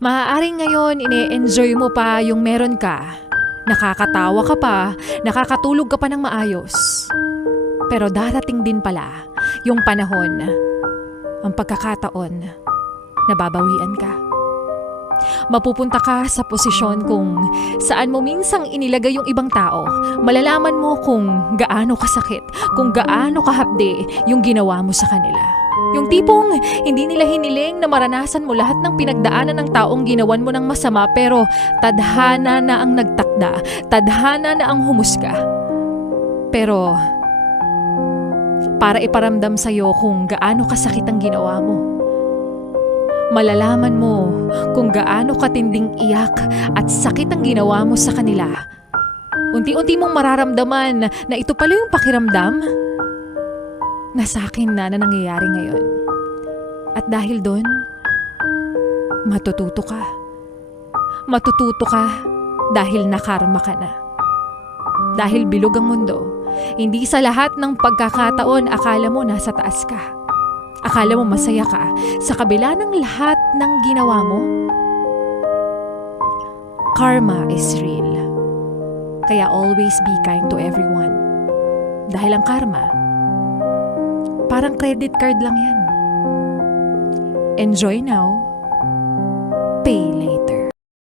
Maaaring ngayon ine-enjoy mo pa yung meron ka. Nakakatawa ka pa, nakakatulog ka pa ng maayos. Pero darating din pala yung panahon, ang pagkakataon na babawian ka. Mapupunta ka sa posisyon kung saan mo minsang inilagay yung ibang tao. Malalaman mo kung gaano kasakit, kung gaano kahapde yung ginawa mo sa kanila. Yung tipong hindi nila hiniling na maranasan mo lahat ng pinagdaanan ng taong ginawan mo ng masama, pero tadhana na ang nagtakda, tadhana na ang humusga. Pero para iparamdam sa'yo kung gaano kasakit ang ginawa mo, malalaman mo kung gaano katinding iyak at sakit ang ginawa mo sa kanila. Unti-unti mong mararamdaman na ito pala yung pakiramdam na sa akin na nangyayari ngayon. At dahil doon, matututo ka. Matututo ka dahil nakarma ka na. Dahil bilog ang mundo, hindi sa lahat ng pagkakataon akala mo nasa taas ka. Akala mo masaya ka sa kabila ng lahat ng ginawa mo. Karma is real. Kaya always be kind to everyone. Dahil ang karma, parang credit card lang yan. Enjoy now